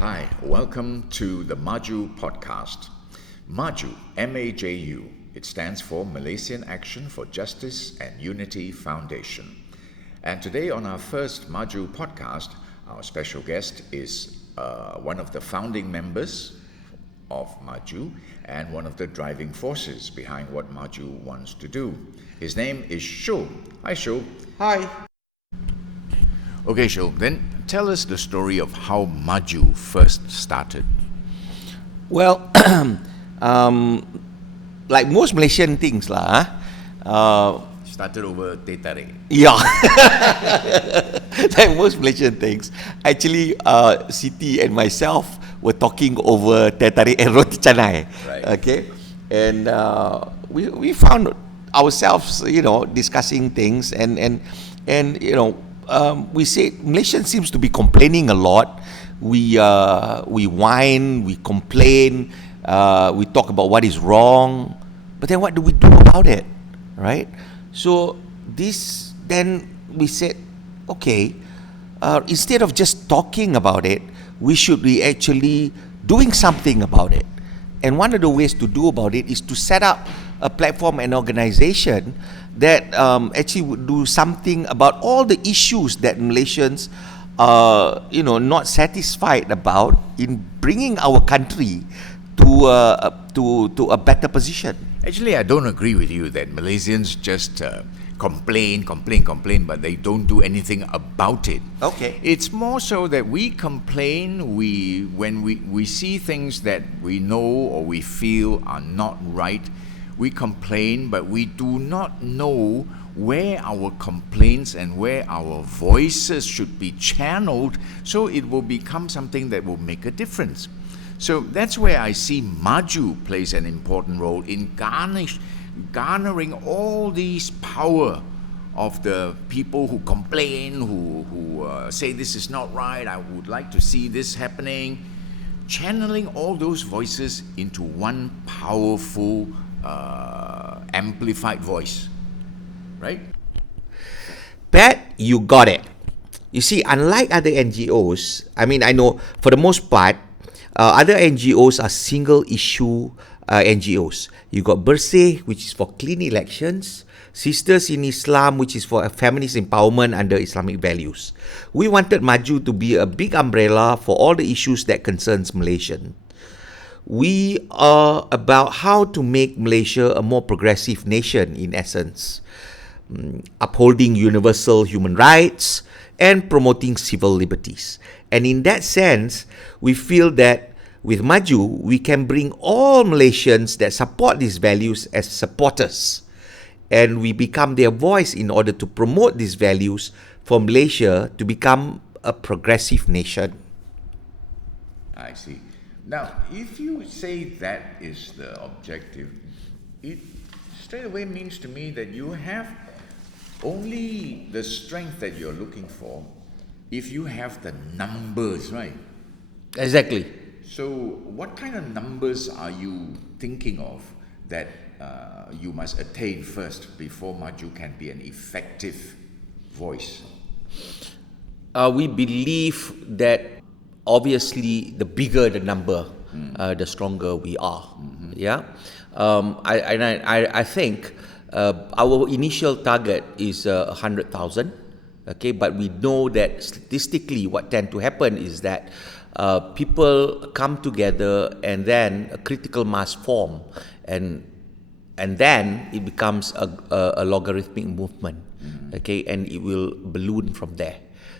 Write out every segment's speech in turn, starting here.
Hi, welcome to the MAJU podcast. MAJU, M-A-J-U, it stands for Malaysian Action for Justice and Unity Foundation. And today on our first MAJU podcast, our special guest is one of the founding members of MAJU and one of the driving forces behind what MAJU wants to do. His name is Shul. Hi, Shul. Hi. Okay, Shul, then tell us the story of how MAJU first started. Well, like most Malaysian things Started over teh tarik. yeah, like most Malaysian things. Actually, Siti and myself were talking over teh tarik and roti canai. Right. Okay, and we found ourselves, discussing things and we say Malaysian seems to be complaining a lot. We whine, we complain, we talk about what is wrong, but then what do we do about it, right? So then we said, okay, instead of just talking about it, we should be actually doing something about it. And one of the ways to do about it is to set up a platform and organization that actually would do something about all the issues that Malaysians are, not satisfied about in bringing our country to a better position. Actually, I don't agree with you that Malaysians just complain, but they don't do anything about it. Okay. It's more so that we complain when we see things that we know or we feel are not right. We complain, but we do not know where our complaints and where our voices should be channeled so it will become something that will make a difference. So that's where I see MAJU plays an important role in garnering all these power of the people who complain, who say this is not right, I would like to see this happening, channeling all those voices into one powerful amplified voice, right? Pat, you got it. You see, unlike other NGOs, I know for the most part, other NGOs are single issue NGOs. You got Bersih, which is for clean elections, Sisters in Islam, which is for feminist empowerment under Islamic values. We wanted MAJU to be a big umbrella for all the issues that concerns Malaysian. We are about how to make Malaysia a more progressive nation, in essence, upholding universal human rights and promoting civil liberties. And in that sense, we feel that with MAJU, we can bring all Malaysians that support these values as supporters. And we become their voice in order to promote these values for Malaysia to become a progressive nation. I see. Now, if you say that is the objective, it straight away means to me that you have only the strength that you're looking for if you have the numbers, right? Exactly. So what kind of numbers are you thinking of that you must attain first before MAJU can be an effective voice? We believe that obviously the bigger the number, the stronger we are. Mm-hmm. Yeah. I think our initial target is 100,000. Okay, but we know that statistically what tend to happen is that people come together and then a critical mass form, and then it becomes a logarithmic movement. Mm-hmm. Okay, and it will balloon from there.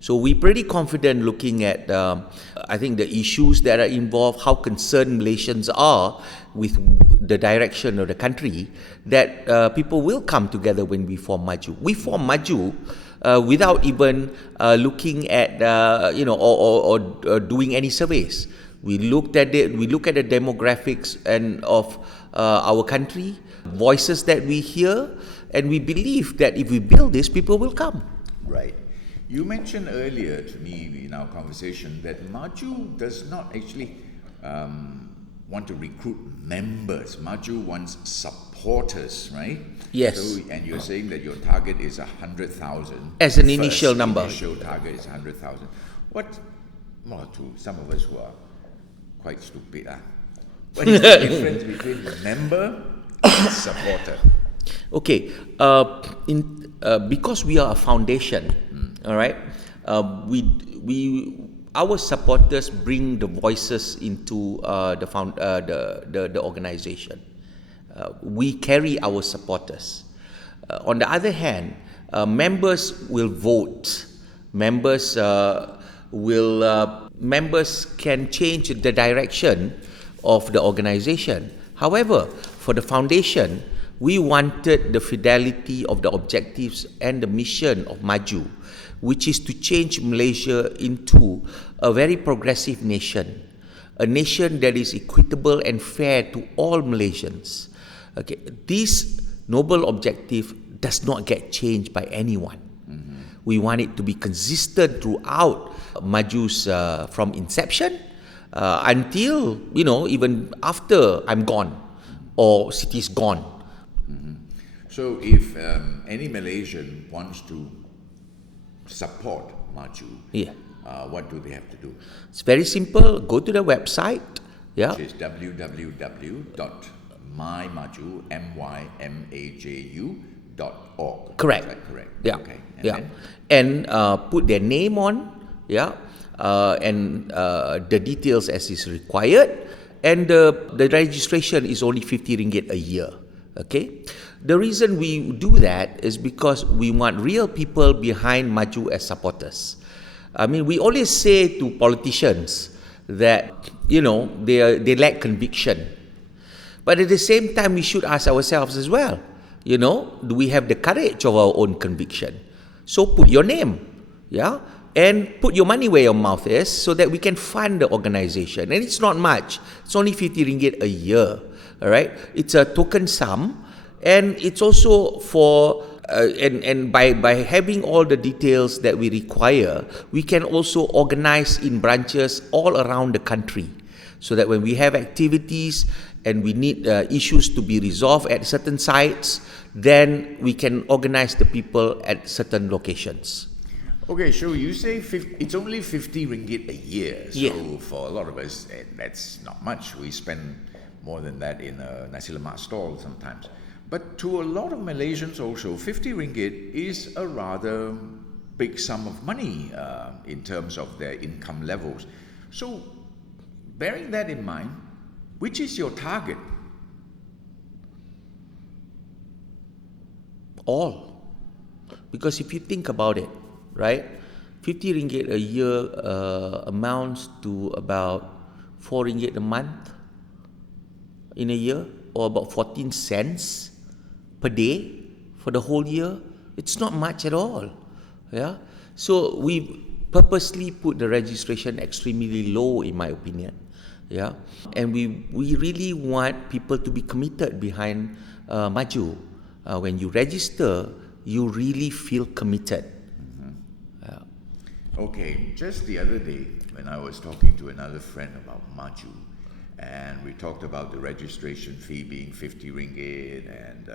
So we're pretty confident looking at, I think, the issues that are involved, how concerned Malaysians are with the direction of the country, that people will come together when we form MAJU. We form MAJU without even looking at, or doing any surveys. We looked at it. We look at the demographics of our country, voices that we hear, and we believe that if we build this, people will come. Right. You mentioned earlier to me in our conversation that MAJU does not actually want to recruit members. MAJU wants supporters, right? Yes. So, and you're saying that your target is 100,000. As an initial number. Initial target is 100,000. Well, to some of us who are quite stupid, what is the difference between member and supporter? Okay, because we are a foundation, all right. Our supporters bring the voices into the organization. We carry our supporters. On the other hand, members will vote. Members members can change the direction of the organization. However, for the foundation, we wanted the fidelity of the objectives and the mission of MAJU, which is to change Malaysia into a very progressive nation, a nation that is equitable and fair to all Malaysians. Okay, this noble objective does not get changed by anyone. We want it to be consistent throughout MAJU's from inception until, even after I'm gone or city's gone. So if any Malaysian wants to support MAJU, what do they have to do? It's very simple. Go to the website. Yeah. Which is www.mymaju.org. Correct. Is that correct? Yeah. Okay. And put their name on. Yeah. And the details as is required. And the registration is only 50 ringgit a year. Okay. The reason we do that is because we want real people behind MAJU as supporters. I mean, we always say to politicians that, they lack conviction. But at the same time, we should ask ourselves as well, do we have the courage of our own conviction? So put your name, and put your money where your mouth is so that we can fund the organization. And it's not much. It's only 50 ringgit a year, all right? It's a token sum. And it's also for, and by having all the details that we require, we can also organize in branches all around the country, so that when we have activities and we need issues to be resolved at certain sites, then we can organize the people at certain locations. Okay, so you say it's only 50 ringgit a year. So Yeah. for a lot of us, that's not much. We spend more than that in a nasi lemak stall sometimes. But to a lot of Malaysians also, 50 ringgit is a rather big sum of money in terms of their income levels. So bearing that in mind, which is your target? All. Because if you think about it, right, 50 ringgit a year amounts to about 4 ringgit a month in a year, or about 14 cents per day for the whole year. It's not much at all. Yeah. So we purposely put the registration extremely low, in my opinion. Yeah. And we really want people to be committed behind MAJU. When you register, you really feel committed. Yeah. Okay, just the other day when I was talking to another friend about MAJU, and we talked about the registration fee being 50 ringgit and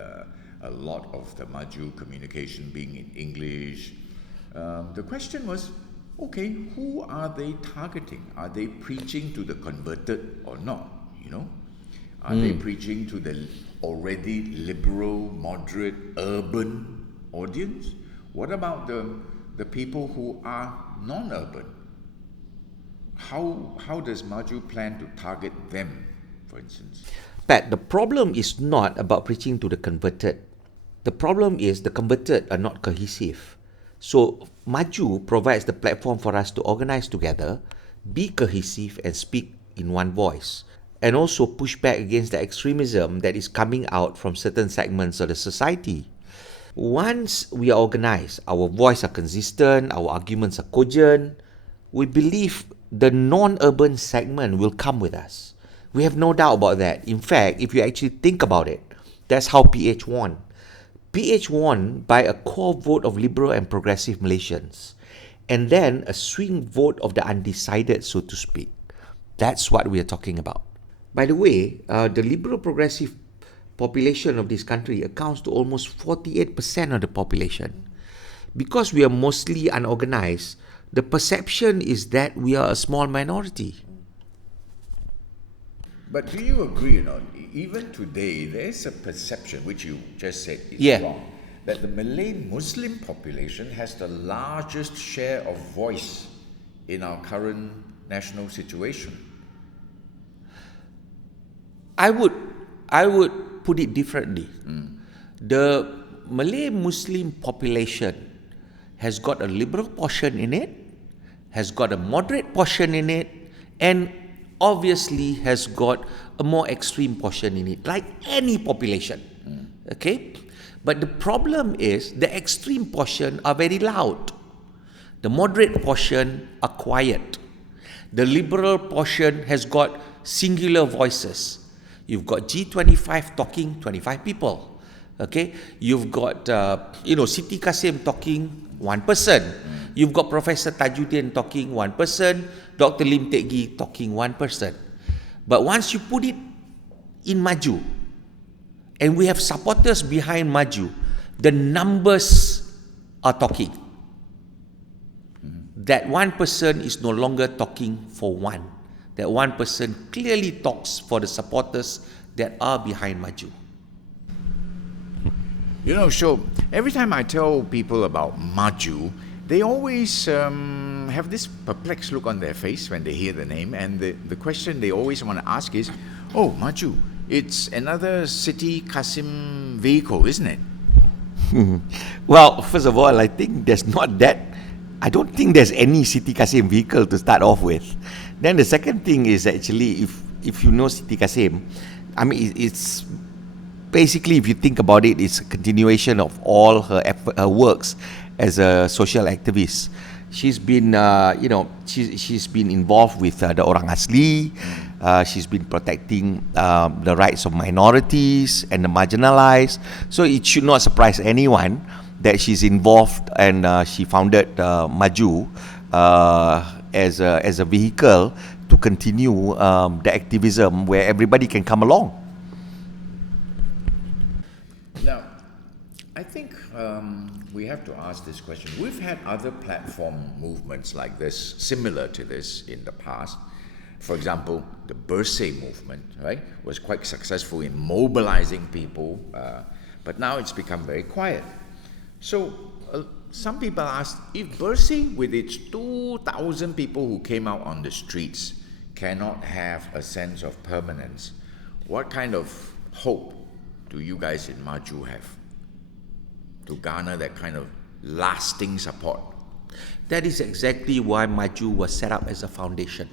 a lot of the MAJU communication being in English. The question was, okay, who are they targeting? Are they preaching to the converted or not? Are they preaching to the already liberal, moderate, urban audience? What about the people who are non-urban? How does MAJU plan to target them, for instance? But the problem is not about preaching to the converted. The problem is the converted are not cohesive. So MAJU provides the platform for us to organize together, be cohesive and speak in one voice, and also push back against the extremism that is coming out from certain segments of the society. Once we are organized, our voice are consistent, our arguments are cogent, we believe the non-urban segment will come with us. We have no doubt about that. In fact, if you actually think about it, that's how PH won. PH won by a core vote of liberal and progressive Malaysians, and then a swing vote of the undecided, so to speak. That's what we are talking about. By the way, the liberal progressive population of this country accounts to almost 48% of the population. Because we are mostly unorganized, the perception is that we are a small minority. But do you agree or not? Even today, there's a perception, which you just said is Yeah. wrong, that the Malay Muslim population has the largest share of voice in our current national situation. I would put it differently. The Malay Muslim population has got a liberal portion in it, has got a moderate portion in it, and obviously has got a more extreme portion in it, like any population. Okay? But the problem is the extreme portion are very loud. The moderate portion are quiet. The liberal portion has got singular voices. You've got G25 talking 25 people. Okay? You've got, Siti Kasim talking one person. You've got Professor Tajuddin talking one person. Dr. Lim Teck Gee talking one person. But once you put it in MAJU, and we have supporters behind MAJU, the numbers are talking. That one person is no longer talking for one. That one person clearly talks for the supporters that are behind MAJU. You know, Shul, every time I tell people about MAJU, they always have this perplexed look on their face when they hear the name, and the question they always want to ask is, oh, MAJU, it's another Siti Kasim vehicle, isn't it? Well, first of all, I think I don't think there's any Siti Kasim vehicle to start off with. Then the second thing is actually, if you know Siti Kasim, I mean, it's basically, if you think about it, it's a continuation of all her works as a social activist. She's been, she's been involved with the Orang Asli. She's been protecting the rights of minorities and the marginalized. So it should not surprise anyone that she's involved, and she founded MAJU as a vehicle to continue the activism where everybody can come along. Now, I think we have to ask this question. We've had other platform movements like this, similar to this in the past. For example, the Bersih movement, right, was quite successful in mobilizing people, but now it's become very quiet. So some people ask, if Bersih, with its 2,000 people who came out on the streets, cannot have a sense of permanence, what kind of hope do you guys in MAJU have to garner that kind of lasting support? That is exactly why MAJU was set up as a foundation,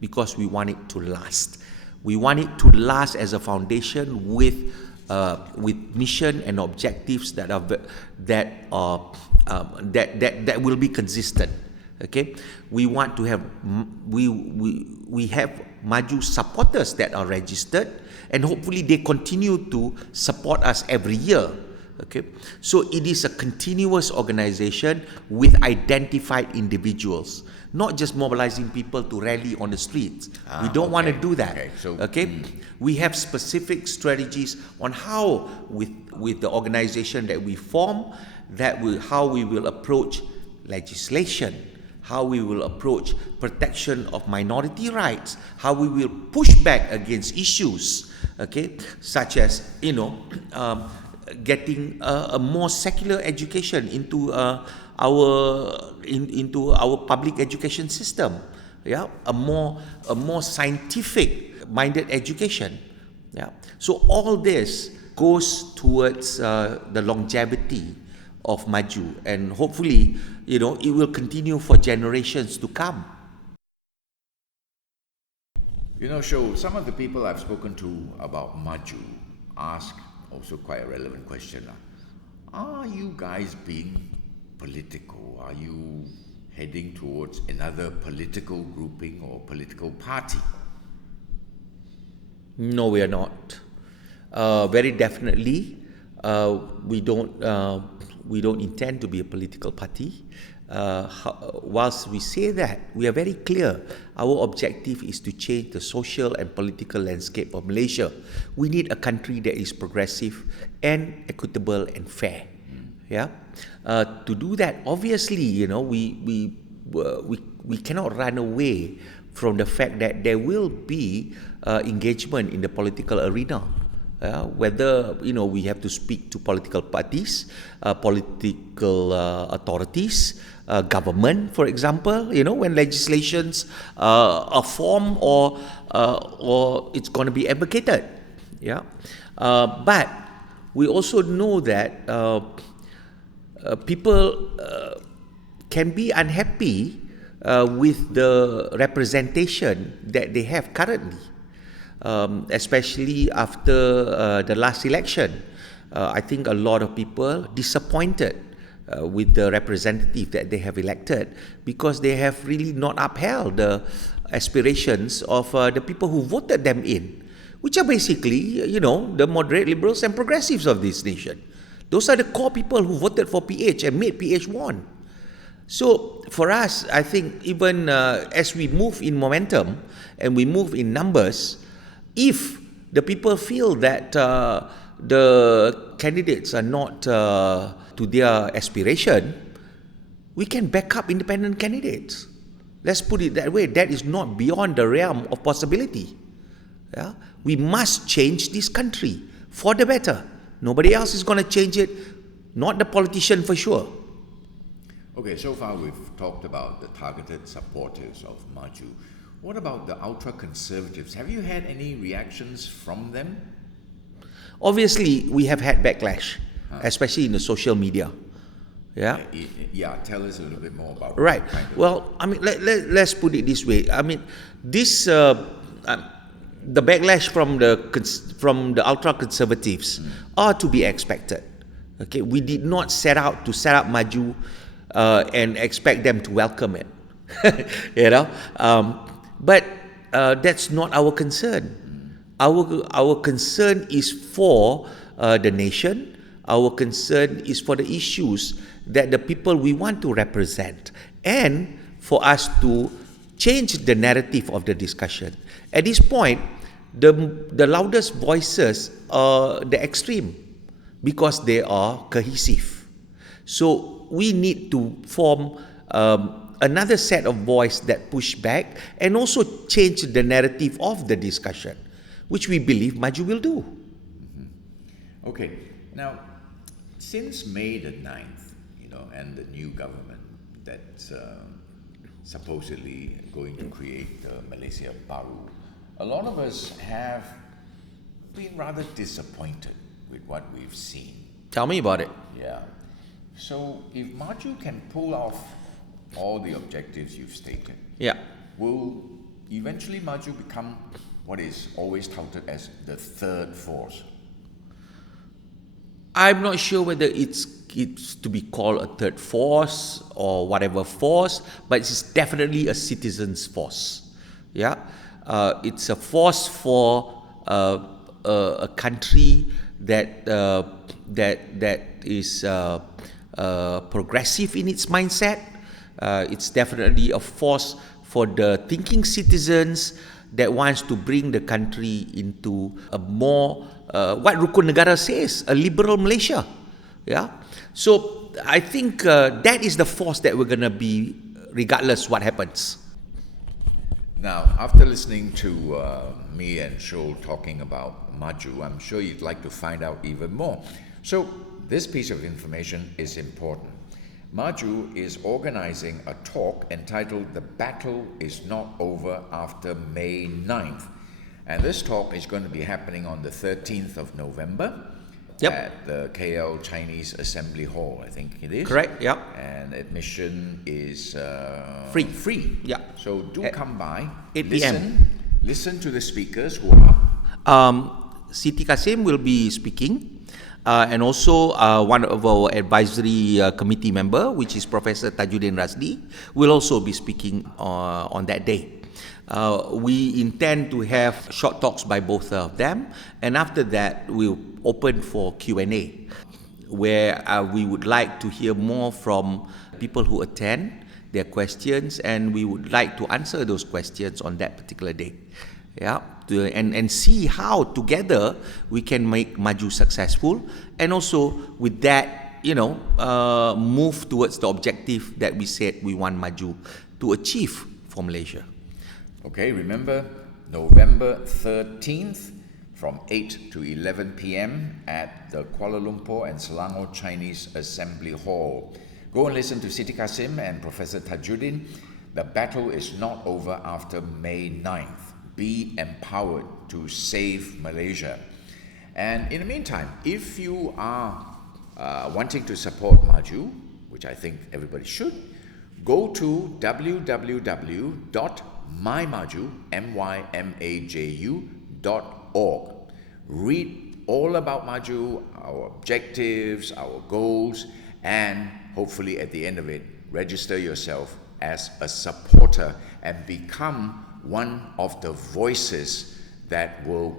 because we want it to last. We want it to last as a foundation with mission and objectives that will be consistent. Okay, we want to have we have MAJU supporters that are registered, and hopefully they continue to support us every year. Okay, so it is a continuous organization with identified individuals, not just mobilizing people to rally on the streets. We don't want to do that. We have specific strategies on how, with the organization that we form, how we will approach legislation, how we will approach protection of minority rights, how we will push back against issues, such as getting a more secular education into our public education system, a more scientific minded education. So all this goes towards the longevity of MAJU, and hopefully it will continue for generations to come. Shul, some of the people I've spoken to about MAJU ask also quite a relevant question. Are you guys being political? Are you heading towards another political grouping or political party? No, we are not. Very definitely, we don't intend to be a political party. Whilst we say that, we are very clear. Our objective is to change the social and political landscape of Malaysia. We need a country that is progressive and equitable and fair. To do that, obviously, we we cannot run away from the fact that there will be engagement in the political arena. Whether we have to speak to political parties, political authorities, government, for example. When legislations are formed or it's going to be advocated. But we also know that people can be unhappy with the representation that they have currently. Especially after the last election. I think a lot of people disappointed with the representative that they have elected because they have really not upheld the aspirations of the people who voted them in, which are basically, the moderate liberals and progressives of this nation. Those are the core people who voted for PH and made PH won. So for us, I think even as we move in momentum and we move in numbers, if the people feel that the candidates are not to their aspiration, we can back up independent candidates. Let's put it that way. That is not beyond the realm of possibility. We must change this country for the better. Nobody else is going to change it, not the politician for sure. Okay, so far we've talked about the targeted supporters of MAJU. What about the ultra-conservatives? Have you had any reactions from them? Obviously, we have had backlash, especially in the social media. Yeah, tell us a little bit more about Right. it. Well, I mean, let's put it this way. I mean, this the backlash from the ultra-conservatives are to be expected. Okay, we did not set out to set up MAJU and expect them to welcome it. But that's not our concern. Our concern is for the nation. Our concern is for the issues that the people we want to represent, and for us to change the narrative of the discussion. At this point, the loudest voices are the extreme because they are cohesive. So we need to form another set of voice that push back and also change the narrative of the discussion, which we believe MAJU will do. Okay, now since May the 9th, and the new government that's supposedly going to create Malaysia Baru, a lot of us have been rather disappointed with what we've seen. Tell me about it. Yeah. So if MAJU can pull off all the objectives you've stated, will eventually MAJU become what is always touted as the third force? I'm not sure whether it's to be called a third force or whatever force, but it's definitely a citizens' force. It's a force for a country that is progressive in its mindset. It's definitely a force for the thinking citizens that wants to bring the country into a more, what Rukun Negara says, a liberal Malaysia. So I think that is the force that we're going to be regardless what happens. Now, after listening to me and Shul talking about MAJU, I'm sure you'd like to find out even more. So this piece of information is important. MAJU is organizing a talk entitled "The Battle is Not Over After May 9th." And this talk is going to be happening on the 13th of November at the KL Chinese Assembly Hall, I think it is. Correct, And admission is free. So do come by, 8 p.m. Listen to the speakers who are. Siti Kasim will be speaking, and also one of our advisory committee member, which is Professor Tajuddin Razdi, will also be speaking on that day. We intend to have short talks by both of them, and after that we'll open for Q&A, where we would like to hear more from people who attend, their questions, and we would like to answer those questions on that particular day. And see how together we can make MAJU successful, and also with that move towards the objective that we said we want MAJU to achieve for Malaysia. Okay, remember November 13th from 8 to 11 p.m. at the Kuala Lumpur and Selangor Chinese Assembly Hall. Go and listen to Siti Kasim and Professor Tajuddin. The battle is not over after May 9th. Be empowered to save Malaysia. And in the meantime, if you are wanting to support MAJU, which I think everybody should, go to www.mymaju.org. Read all about MAJU, our objectives, our goals, and hopefully at the end of it, register yourself as a supporter and become one of the voices that will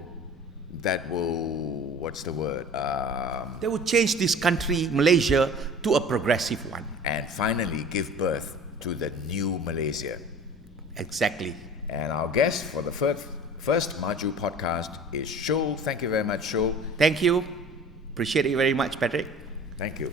what's the word? That will change this country, Malaysia, to a progressive one. And finally give birth to the new Malaysia. Exactly. And our guest for the first MAJU podcast is Shul. Thank you very much, Shul. Thank you. Appreciate it very much, Patrick. Thank you.